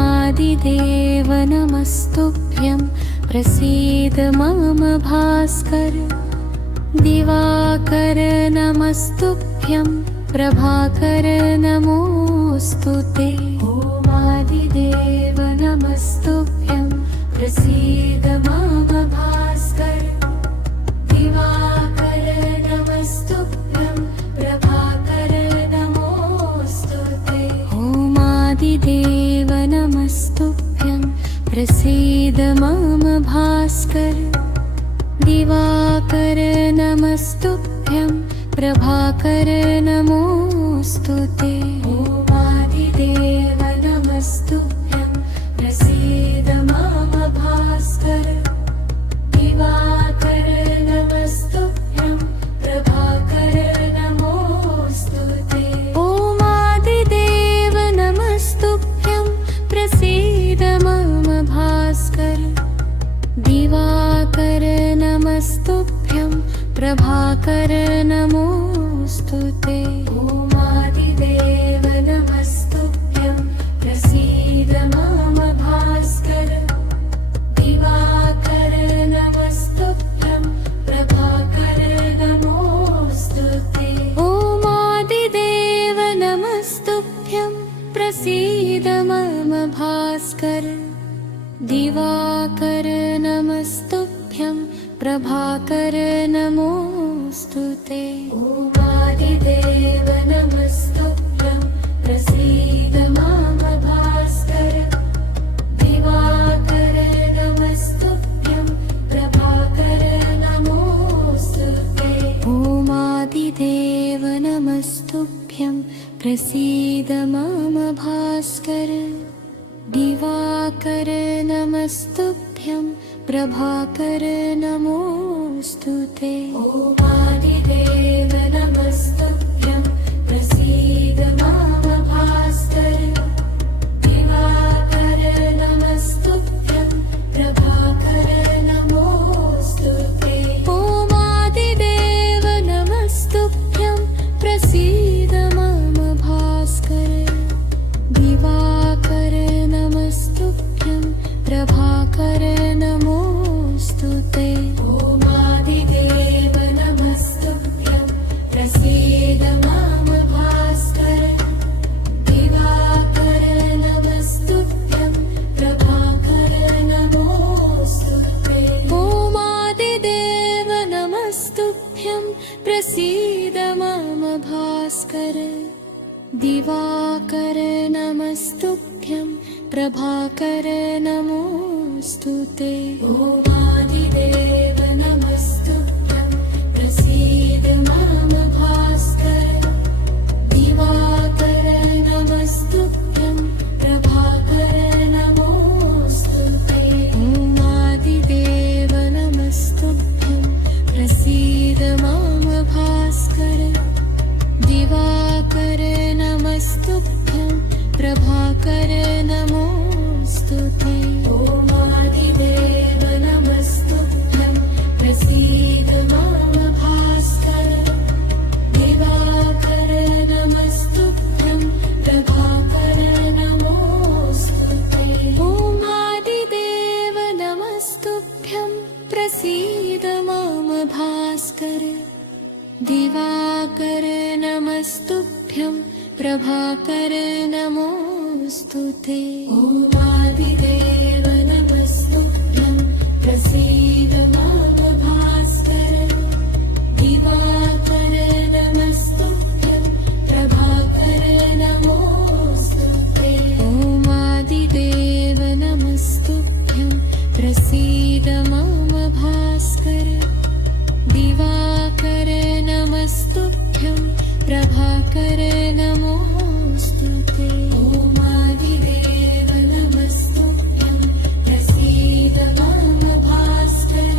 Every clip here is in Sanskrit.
आदिदेव नमस्तुभ्यं प्रसीद मम भास्कर। दिवाकर नमस्तुभ्यं प्रभाकर नमोऽस्तुते। ॐ आदिदेव नमस्तुभ्यं प्रसीद मम भास्कर। दिवाकर नमस्तुभ्यं प्रभाकर नमोऽस्तुते। ॐ आदिदेव नमस्तुभ्यं प्रसीद मम भास्कर। दिवाकर नमस्तुभ्यं प्रभाकर नमोऽस्तुते। ॐ आदिदेव नमस्तुभ्यं प्रसीद मम भास्कर। दिवाकर नमस्तुभ्यं प्रभाकर नमोऽस्तुते। ॐ आदिदेव नमस्तुभ्यं प्रसीद मम भास्कर। दिवाकर नमस्तुभ्यं प्रभाकर नमोऽस्तुते। ॐ आदिदेव नमस्तुभ्यं प्रसीद मम भास्कर। दिवाकर नमस्तुभ्यं प्रभाकर नमोऽस्तुते। ॐ आदिदेव नमस्तुभ्यं प्रसीद मम भास्कर। दिवाकर नमस्तुभ्यं प्रभाकर नमोऽस्तुते। ॐ आदिदेव नमस्तुभ्यं प्रसीद मम भास्कर। दिवाकर नमस्तुभ्यं प्रभाकर नमोऽस्तुते। ॐ आदिदेव नमस्तुभ्यं प्रसीद मम भास्कर। दिवाकर नमस्तुभ्यं प्रभाकर नमोऽस्तुते। ॐ आदिदेव नमस्तुभ्यं प्रसीद मम भास्कर। दिवाकर नमस्तुभ्यं प्रभाकर नमोऽस्तुते। ॐ आदिदेव नमस्तुभ्यं प्रसीद मम भास्कर। दिवाकर नमस्तुभ्यं प्रभाकर नमोऽस्तुते। ॐ आदिदेव नमस्तुभ्यं प्रसीद मम भास्कर। दिवाकर नमस्तुभ्यं प्रभाकर नमोऽस्तुते। ॐ आदिदेव नमस्तुभ्यं प्रसीद मम भास्कर। दिवाकर नमस्तुभ्यं प्रभाकर नमोऽस्तुते। ॐ आदिदेव नमस्तुभ्यं प्रसीद मम भास्कर। दिवाकर नमस्तुभ्यं प्रभाकर नमोऽस्तुते। ॐ आदिदेव नमस्तुभ्यं प्रसीद मम भास्कर। दिवाकर नमस्तुभ्यं प्रभाकर नमोऽस्तुते। ॐ आदिदेव नमस्तुभ्यं प्रसीद मम भास्कर। दिवाकर नमस्तुभ्यं प्रभाकर नमोऽस्तुते। ॐ आदिदेव नमस्तुभ्यं प्रसीद मम भास्कर। दिवाकर नमस्तुभ्यं प्रभाकर नमोऽस्तुते। ॐ आदिदेव नमस्तुभ्यं प्रसीद मम भास्कर। दिवाकर नमस्तुभ्यं प्रभाकर नमोऽस्तुते। ॐ आदिदेव नमस्तुभ्यं प्रसीद मम भास्कर। दिवाकर नमस्तुभ्यं प्रभाकर नमोऽस्तुते। ॐ आदिदेव नमस्तुभ्यं प्रसीद मम भास्कर।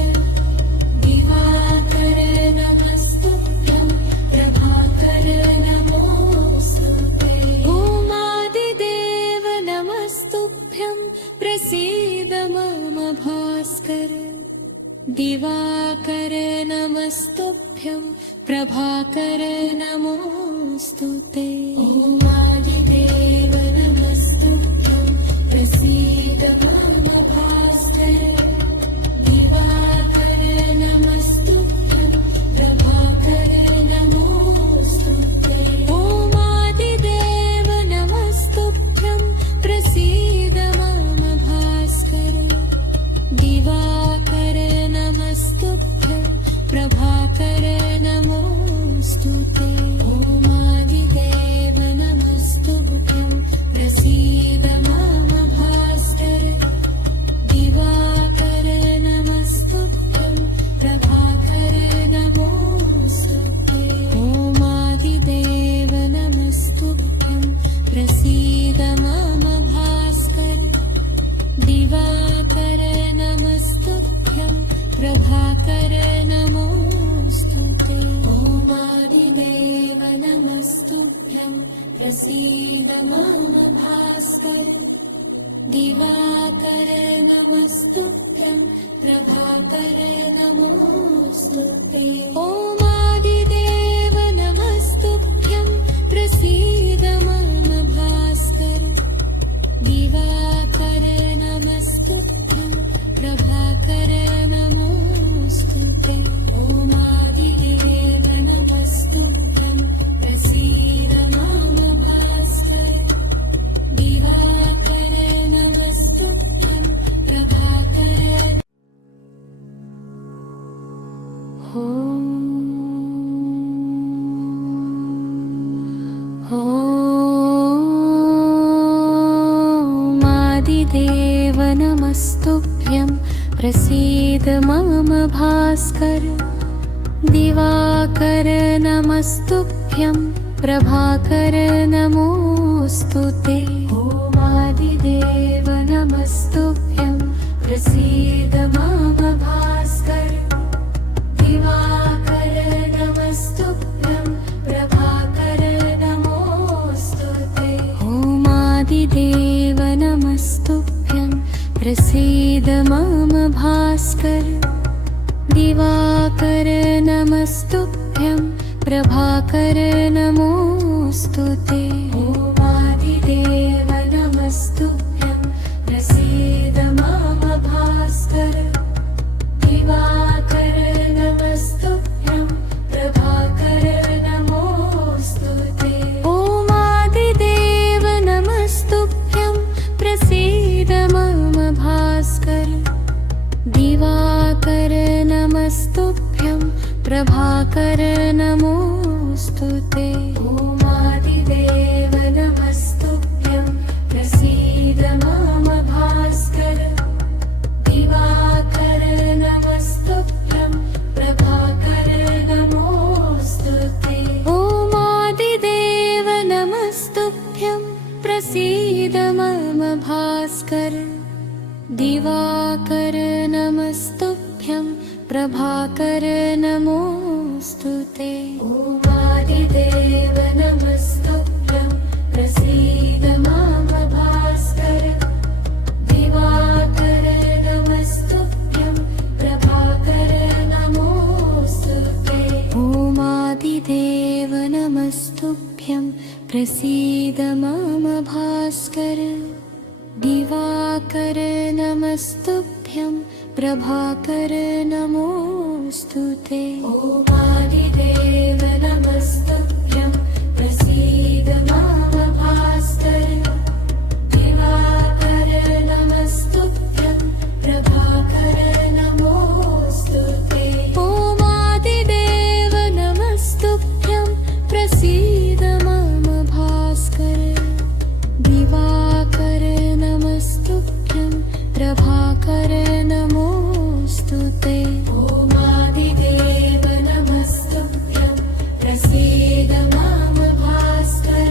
दिवाकर नमस्तुभ्यं प्रभाकर नमोऽस्तुते। ॐ आदिदेव नमस्तुभ्यं प्रसीद मम भास्कर। दिवाकर नमस्तुभ्यं प्रभाकर नमोऽस्तु ते ॐ आदिदेव नमस्तुभ्यं प्रसीद मम भास्कर दिवाकर नमस्तुभ्यं प्रभाकर नमोऽस्तु ते ॐ आदिदेव नमस्तुभ्यं प्रसीद मम भास्कर दिवाकर नमस्तुभ्यं प्रभाकर नमोऽस्तु ते ॐ आदिदेव नमस्तुभ्यं प्रसीद मम भास्कर दिवाकर नमस्तुभ्यं प्रभाकर नमोऽस्तु ते ॐ आदिदेव नमस्तुभ्यं प्रसीद मम भास्कर दिवाकर नमस्तुभ्यं प्रभाकर नमोऽस्तु ते ॐ आदिदेव नमस्तुभ्यं प्रसीद मम भास्कर दिवाकर नमस्तुभ्यं प्रभाकर नमोऽस्तु ते ॐ आदिदेव नमस्तुभ्यं प्रसीद मम भास्कर दिवाकर नमस्तुभ्यं प्रभाकर नमोऽस्तु ते ॐ आदिदेव नमस्तुभ्यं प्रसीद मम भास्कर दिवाकर नमस्तुभ्यं प्रभाकर ॐ आदिदेव नमस्तुभ्यं प्रसीद मम भास्कर दिवाकर नमस्तुभ्यं प्रभाकर नमोऽस्तु ते ॐ आदिदेव नमस्तुभ्यं प्रसीद मम भास्कर दिवाकर नमस्तुभ्यं प्रभाकर नमोऽस्तु ते ॐ आदिदेव नमस्तुभ्यं प्रसीद मम भास्कर दिवाकर नमस्तुभ्यं प्रभाकर नमोऽस्तु ते ॐ आदिदेव नमस्तुभ्यं प्रसीद मम भास्कर दिवाकर नमस्तुभ्यं प्रभाकर नमोऽस्तु ते ॐ आदिदेव नमस्तुभ्यं प्रसीद मम भास्कर दिवाकर नमस्तुभ्यं प्रभाकर नमोऽस्तु ते ॐ आदिदेव नमस्तुभ्यं प्रसीद मम भास्कर दिवाकर नमस्तुभ्यं प्रभाकर नमोऽस्तु ते ॐ आदिदेव नमस्तुभ्यं प्रसीद मम भास्कर दिवाकर नमस्तुभ्यं प्रभाकर नमोऽस्तु ते ॐ आदिदेव नमस्तुभ्यं प्रसीद मम भास्कर दिवाकर नमस्तुभ्यं प्रभाकर नमोऽस्तु ते ॐ आदिदेव नमस्तुभ्यं प्रसीद मम भास्कर दिवाकर नमस्तुभ्यं प्रभाकर नमोऽस्तु ते ॐ आदिदेव नमस्तुभ्यं प्रसीद मम भास्कर दिवाकर नमस्तुभ्यं प्रभाकर नमोऽस्तु ते ॐ आदिदेव नमस्तुभ्यं प्रसीद मम भास्कर दिवाकर नमस्तुभ्यं प्रभाकर नमोऽस्तु ते ॐ आदिदेव नमस्तुभ्यं प्रसीद मम भास्कर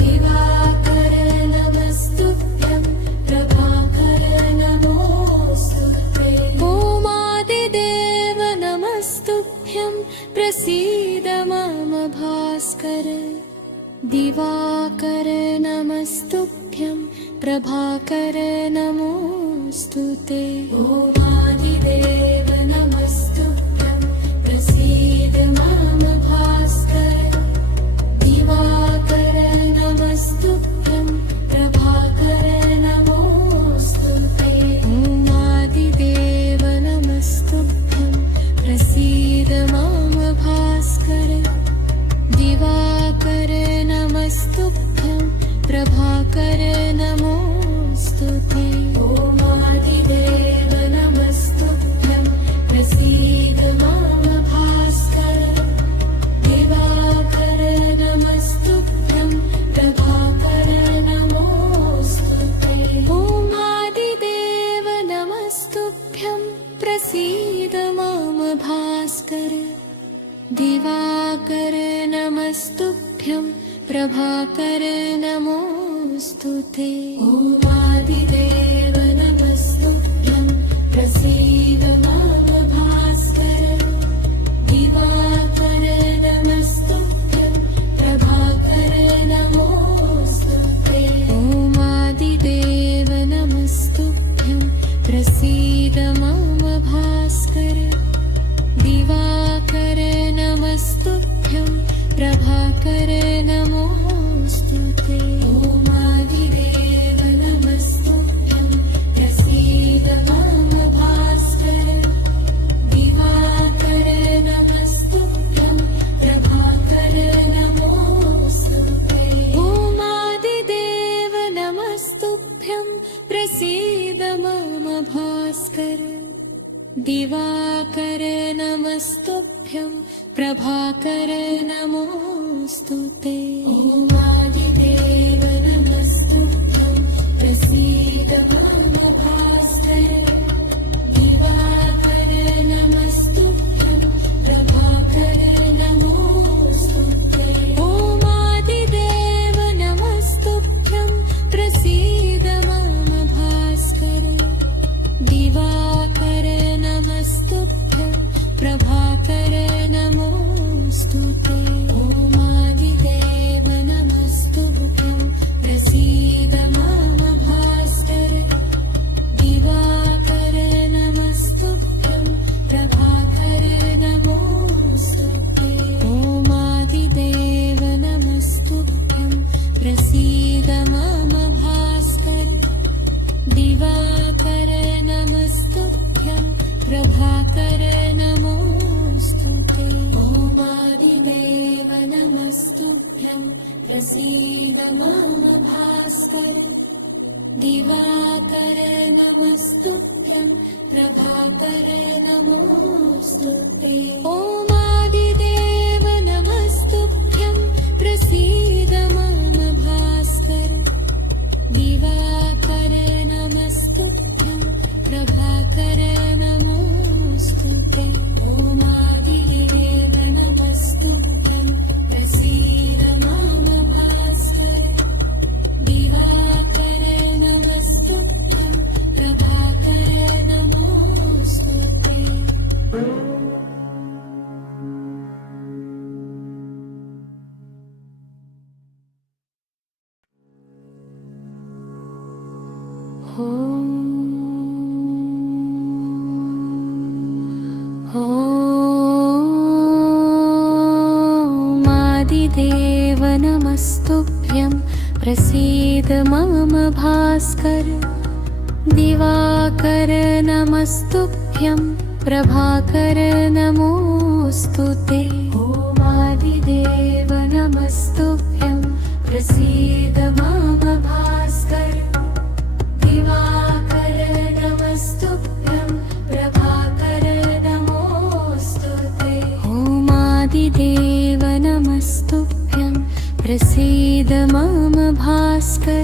दिवाकर नमस्तुभ्यं प्रभाकर नमोऽस्तु ते ॐ आदिदेव नमस्तुभ्यं प्रसीद मम भास्कर दिवाकर नमस्तुभ्यं प्रभाकर नमोऽस्तु ते ॐ आदिदेव दिवाकर नमस्तुभ्यं प्रभाकर नमोऽस्तु ते ओमादिदेव नमस्तुभ्यं प्रसीद मम भास्कर दिवाकर नमस्तुभ्यं प्रभाकर नमोऽस्तु ते ओमादिदेव नमस्तुभ्यं प्रसीद मम भास्कर दिवाकर नमस्तुभ्यं प्रभाकर नमोऽस्तु ते ओमादिदेव नमस्तुभ्यं प्रसीद मम भास्कर दिवाकर नमस्तुभ्यं प्रभाकर नमोऽस्तु ते ओमादिदेव नमस्तुभ्यं प्रसीद मम भास्कर दिवाकर नमस्तुभ्यं प्रभाकर नमोऽस्तु ते ओमादिदेव नमस्तुभ्यं प्रसीद मम भास्कर दिवाकर नमस्तुभ्यं प्रभाकर नमोऽस्तु ते ओमादिदेव नमस्तुभ्यं प्रसीद मम भास्कर दिवाकर नमस्तुभ्यं प्रभाकर नमोऽस्तु ते ओमादिदेव नमस्तुभ्यं प्रसीद मम भास्कर दिवाकर नमस्तुभ्यं प्रभाकर नमोऽस्तु ते ओमादिदेव नमस्तुभ्यं प्रसीद मम भास्कर दिवाकर नमस्तुभ्यं प्रभाकर नमोऽस्तु ते ओमादिदेव नमस्तुभ्यं प्रसीद मम भास्कर दिवाकर नमस्तुभ्यं प्रभाकर नमोऽस्तु ते ओमादिदेव नमस्तुभ्यं प्रसीद मम भास्कर दिवाकर नमस्तुभ्यं प्रभाकर नमोऽस्तु ते ओमादिदेव नमस्तुभ्यं प्रसीद मम भास्कर दिवाकर नमस्तुभ्यं प्रभाकर नमोऽस्तु ते ओमादिदेव नमस्तुभ्यं प्रसीद मम भास्कर दिवाकर नमस्तुभ्यं प्रभाकर नमोऽस्तु ते ओमादिदेव नमस्तुभ्यं प्रसीद मम भास्कर दिवाकर नमस्तुभ्यं प्रभाकर नमोऽस्तु ते ओमादिदेव नमस्तुभ्यं प्रसीद मम भास्कर दिवाकर नमस्तुभ्यं प्रभाकर नमोऽस्तु ते ओमादिदेव नमस्तुभ्यं प्रसीद मम भास्कर दिवाकर नमस्तुभ्यं प्रभाकर नमोऽस्तु ते ओमादिदेव नमस्तुभ्यं प्रसीद मम भास्कर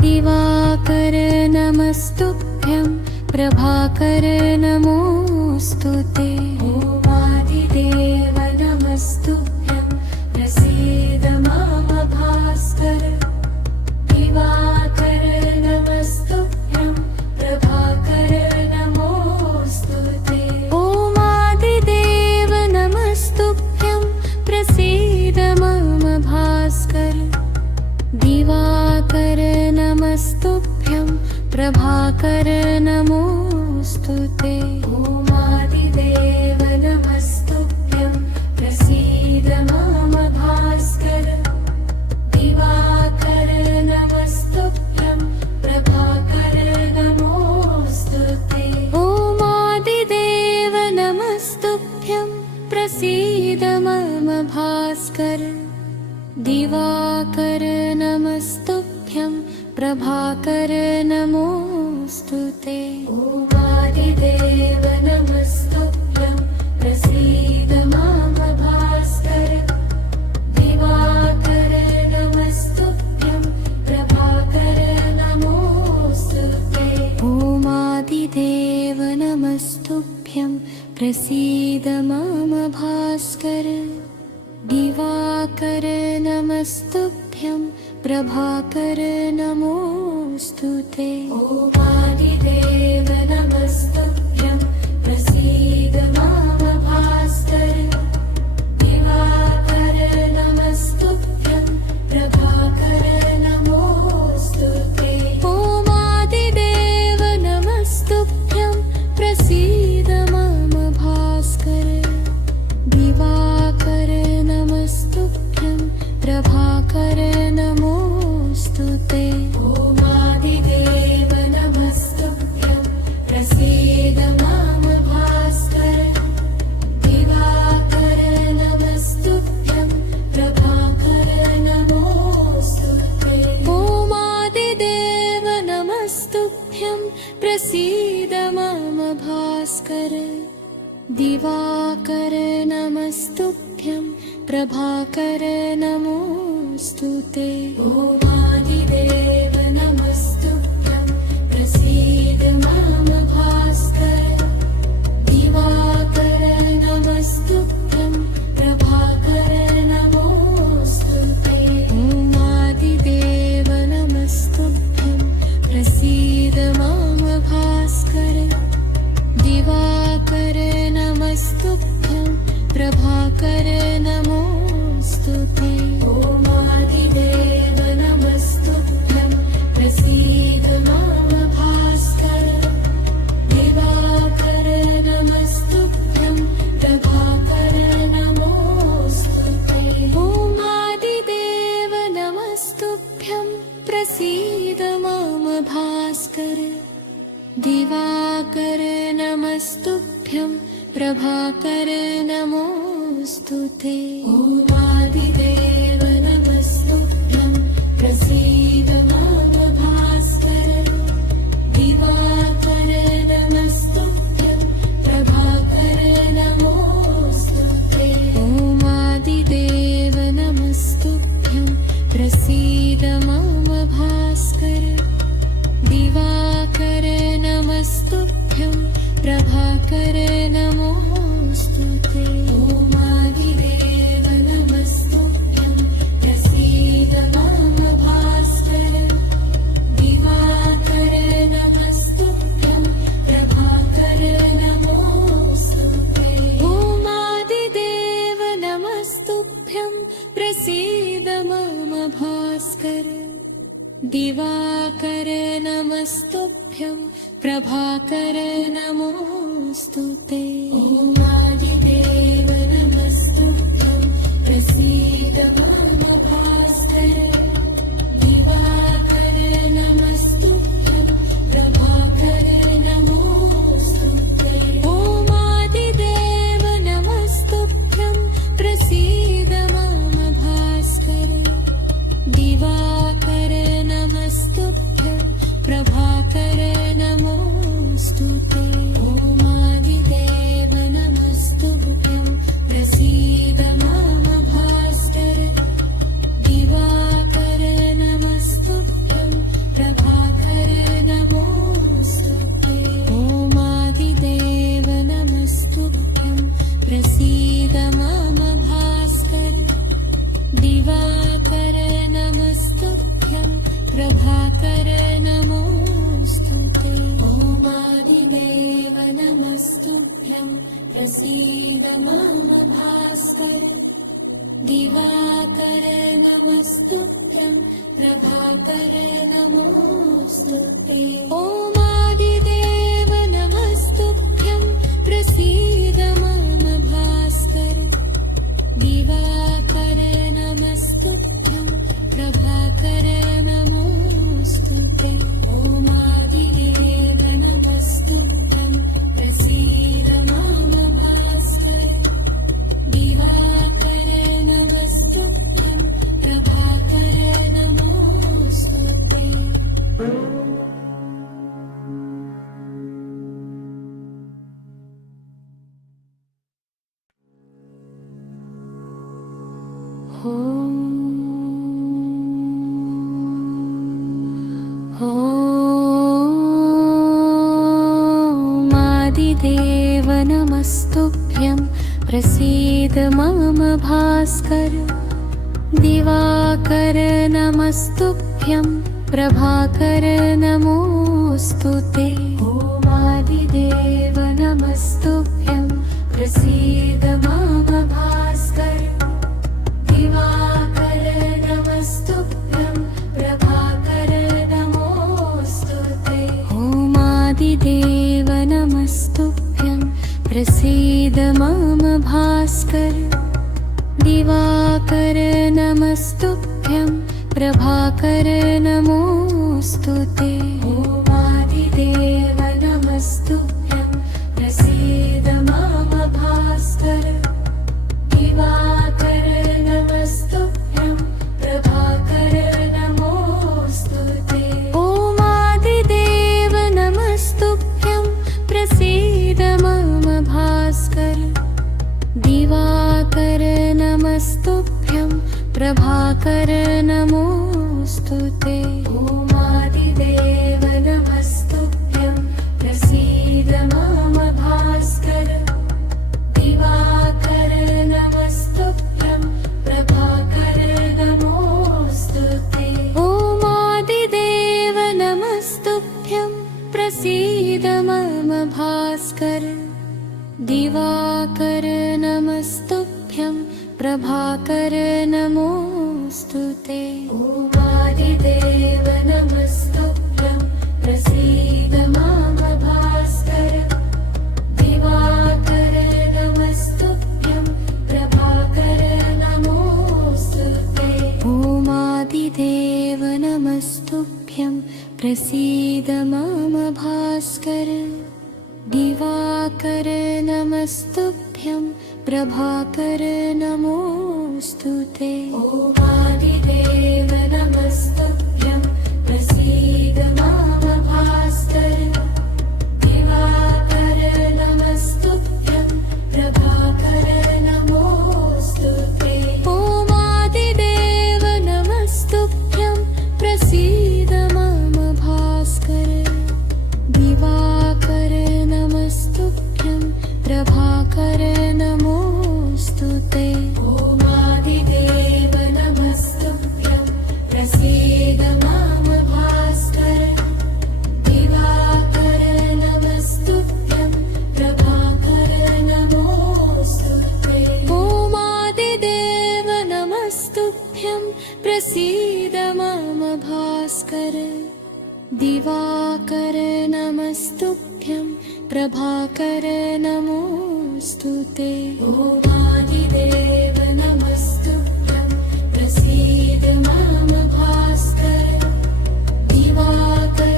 दिवाकर नमस्तुभ्यं प्रभाकर नमोऽस्तु ते ओमादिदेव नमस्तुभ्यं प्रसीद मम भास्कर दिवाकर नमस्तुभ्यं प्रभाकर नमोऽस्तु ते ओमादिदेव नमस्तुभ्यं प्रसीद मम भास्कर दिवाकर नमस्तुभ्यं प्रभाकर नमोऽस्तु ते ओमादिदेव नमस्तुभ्यं प्रसीद मम भास्कर दिवाकर नमस्तुभ्यं प्रभाकर नमोऽस्तु ते ओमादिदेव नमस्तुभ्यं प्रसीद मम भास्कर प्रभाकर नमोऽस्तु ते। ओमादिदेव नमस्तुभ्यं प्रसीद माम भास्कर। दिवाकर नमस्तुभ्यं प्रभाकर नमोऽस्तु ते। ओमादिदेव नमस्तुभ्यं प्रसीद माम भास्कर। दिवाकर नमस्तुभ्यं प्रभाकर नमोऽस्तु ते। ओमादिदेव नमस्तुभ्यं प्रसीद माम भास्कर। दिवाकर नमस्तुभ्यं प्रभाकर नमोऽस्तु ते। ओमादिदेव नमस्तुभ्यं प्रसीद माम भास्कर। दिवाकर नमस्तुभ्यं प्रभाकर नमोऽस्तु ते। ओमादिदेव नमस्तुभ्यं प्रसीद माम भास्कर। दिवाकर नमस्तुभ्यं प्रभाकर नमोऽस्तु ते। ओमादिदेव नमस्तुभ्यं प्रसीद माम भास्कर। दिवाकर नमस्तुभ्यं प्रभाकर नमोऽस्तु ते। ओमादिदेव नमस्तुभ्यं प्रसीद माम भास्कर। दिवाकर नमस्तुभ्यं प्रभाकर नमोऽस्तु ते। ओमादिदेव नमस्तुभ्यं प्रसीद माम भास्कर। दिवाकर नमस्तुभ्यं प्रभाकर नमोऽस्तु ते। ओमादिदेव नमस्तुभ्यं प्रसीद माम भास्कर। दिवाकर नमस्तुभ्यं प्रभाकर नमोऽस्तु ते। ओमादिदेव नमस्तुभ्यं प्रसीद माम भास्कर। दिवाकर नमस्तुभ्यं प्रभाकर नमोऽस्तु ते। ओमादिदेव नमस्तुभ्यं प्रसीद माम भास्कर। दिवाकर नमस्तुभ्यं प्रभाकर नमोऽस्तु ते। ओमादिदेव नमस्तुभ्यं प्रसीद माम भास्कर। दिवाकर नमस्तुभ्यं प्रभाकर नमोऽस्तु ते। ओमादिदेव नमस्तुभ्यं प्रसीद माम भास्कर। दिवाकर नमस्तुभ्यं प्रभाकर नमोऽस्तु ते। ओमादिदेव नमस्तुभ्यं प्रसीद माम भास्कर। दिवाकर नमस्तुभ्यं प्रभाकर नमोऽस्तु ते। ओमादिदेव नमस्तुभ्यं प्रसीद माम भास्कर। दिवाकर नमस्तुभ्यं प्रभाकर नमोऽस्तु ते। ओमादिदेव नमस्तुभ्यं प्रसीद माम भास्कर। दिवाकर नमस्तुभ्यं प्रभाकर नमोऽस्तु ते। ओमादिदेव नमस्तुभ्यं प्रसीद माम भास्कर। दिवाकर नमस्तुभ्यं प्रभाकर नमोऽस्तु ते। ओमादिदेव नमस्तुभ्यं प्रसीद माम भास्कर। दिवाकर नमस्तुभ्यं प्रभाकर नमोऽस्तु ते। ओमादिदेव नमस्तुभ्यं प्रसीद माम भास्कर। दिवाकर नमस्तुभ्यं प्रभाकर नमोऽस्तु ते। ओमादिदेव नमस्तुभ्यं प्रसीद माम भास्कर। दिवाकर नमस्तुभ्यं प्रभाकर नमोऽस्तु ते। ओमादिदेव नमस्तुभ्यं प्रसीद माम भास्कर। दिवाकर नमस्तुभ्यं प्रभाकर नमोऽस्तु ते। ओमादिदेव नमस्तुभ्यं प्रसीद मम भास्कर दिवाकर नमस्तुभ्यं प्रभाकर नमोऽस्तु ते ओमादिदेव नमस्तुभ्यं प्रसीद मम भास्कर दिवाकर नमस्तुभ्यं प्रभाकर नमोऽस्तु ते ओमादिदेव नमस्तुभ्यं प्रसीद मम भास्कर दिवाकर नमस्तुभ्यं प्रभाकर नमोऽस्तु ते ओमादिदेव नमस्तुभ्यं प्रसीद मम भास्कर दिवाकर नमस्तुभ्यं प्रभाकर नमोऽस्तु ते ओमादिदेव नमस्तुभ्यं प्रसीद मम भास्कर दिवाकर नमस्तुभ्यं प्रभाकर नमोऽस्तु ते ओमादिदेव नमस्तुभ्यं प्रसीद मम भास्कर दिवाकर नमस्तुभ्यं प्रभाकर नमोऽस्तु ते ओमादिदेव नमस्तुभ्यं प्रसीद मम भास्कर दिवाकर नमस्तुभ्यं प्रभाकर नमोऽस्तु ते ओमादिदेव नमस्तुभ्यं प्रसीद मम भास्कर दिवाकर नमस्तुभ्यं प्रभाकर नमोऽस्तु ते ओमादिदेव नमस्तुभ्यं प्रसीद मम भास्कर दिवाकर नमस्तुभ्यं प्रभाकर नमोऽस्तु ते ओमादिदेव नमस्तुभ्यं प्रसीद मम भास्कर दिवाकर नमस्तुभ्यं प्रभाकर नमोऽस्तु ते ओमादिदेव नमस्तुभ्यं प्रसीद मम भास्कर दिवाकर नमस्तुभ्यं प्रभाकर नमोऽस्तु ते ओमादिदेव नमस्तुभ्यं प्रसीद मम भास्कर दिवाकर नमस्तुभ्यं प्रभाकर नमोऽस्तु ते ओमादिदेव नमस्तुभ्यं प्रसीद मम भास्कर दिवाकर नमस्तुभ्यं प्रभाकर नमोऽस्तु ते ओमादिदेव नमस्तुभ्यं प्रसीद मम भास्कर दिवाकर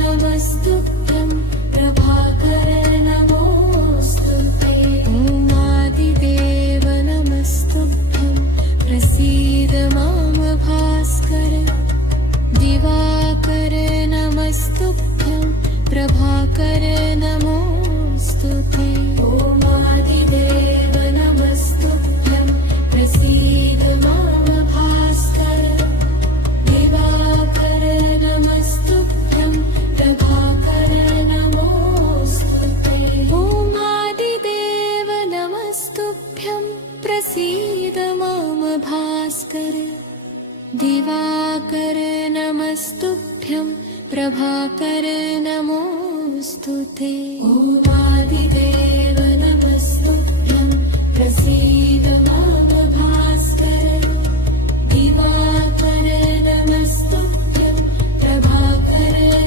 नमस्तुभ्यं प्रभाकर नमोऽस्तु ते ओमादिदेव नमस्तुभ्यं प्रसीद मम भास्कर दिवाकर नमस्तुभ्यं प्रभाकर नमोऽस्तु ते ओमादिदेव नमस्तुभ्यं प्रसीद मम भास्कर दिवाकर नमस्तुभ्यं प्रभाकर नमोऽस्तु ते ओमादिदेव नमस्तुभ्यं प्रसीद मम भास्कर दिवाकर नमस्तुभ्यं प्रभाकर नमोऽस्तु ते ओमादिदेव नमस्तुभ्यं प्रसीद मम भास्कर दिवाकर नमस्तुभ्यं प्रभाकर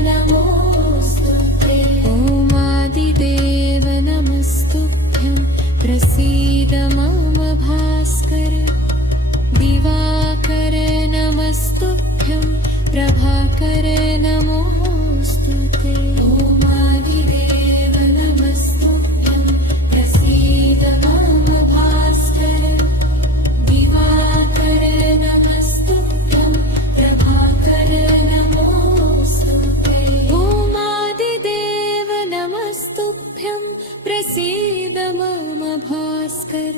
नमोऽस्तु ते ओमादिदेव नमस्तुभ्यं प्रसीद मम भास्कर दिवाकर नमस्तुभ्यं प्रभाकर नमोऽस्तु ते ओमादिदेव नमस्तुभ्यं प्रसीद मम भास्कर दिवाकर नमस्तुभ्यं प्रभाकर नमोऽस्तु ते ओमादिदेव नमस्तुभ्यं प्रसीद मम भास्कर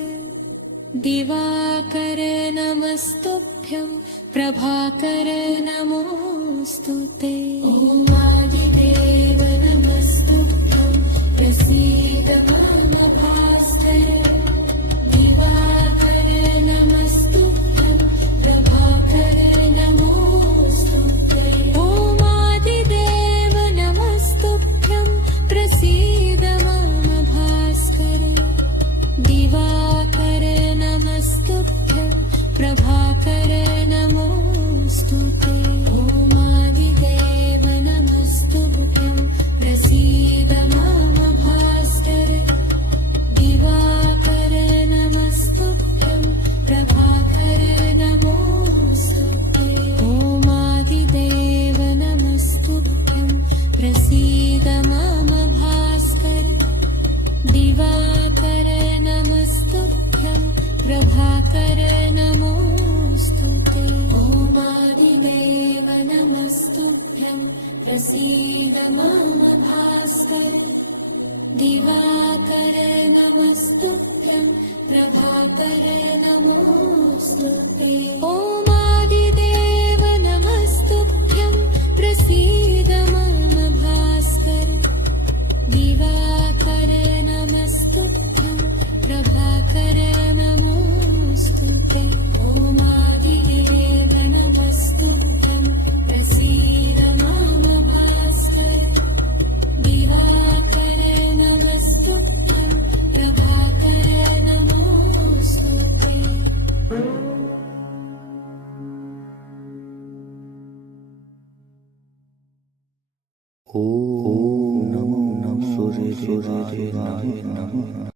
दिवाकर नमस्तुभ्यं प्रभाकर नमोऽस्तु ते ओमादिदेव नमस्तुभ्यं प्रसीद भास्कर दिवाकर नमस्तुभ्यं प्रभाकर नमोऽस्तुते ॐ आदिदेव नमस्तुभ्यं प्रसीद मम भास्कर दिवाकर नमस्तुभ्यं प्रभाकर नमोऽस्तुते ॐ आदिदेव नमस्तुभ्यं प्रसीद मम भास्कर दिवाकर नमस्तुभ्यं प्रभाकर नमोऽस्तुते ॐ आदिदेव नमस्तुभ्यं प्रसीद मम भास्कर दिवाकर नमस्तुभ्यं प्रभाकर नमोऽस्तुते ॐ आदिदेव नमस्तुभ्यं प्रसीद मम भास्कर दिवाकर नमस्तुभ्यं प्रभाकर नमोऽस्तुते ॐ आदिदेव नमस्तुभ्यं प्रसीद मम भास्कर दिवाकर नमस्तुभ्यं प्रभाकर नमोऽस्तुते ॐ आदिदेव नमस्तुभ्यं प्रसीद मम भास्कर दिवाकर नमस्तुभ्यं प्रभाकर नमोऽस्तुते ॐ नमो सूर्याय नमः।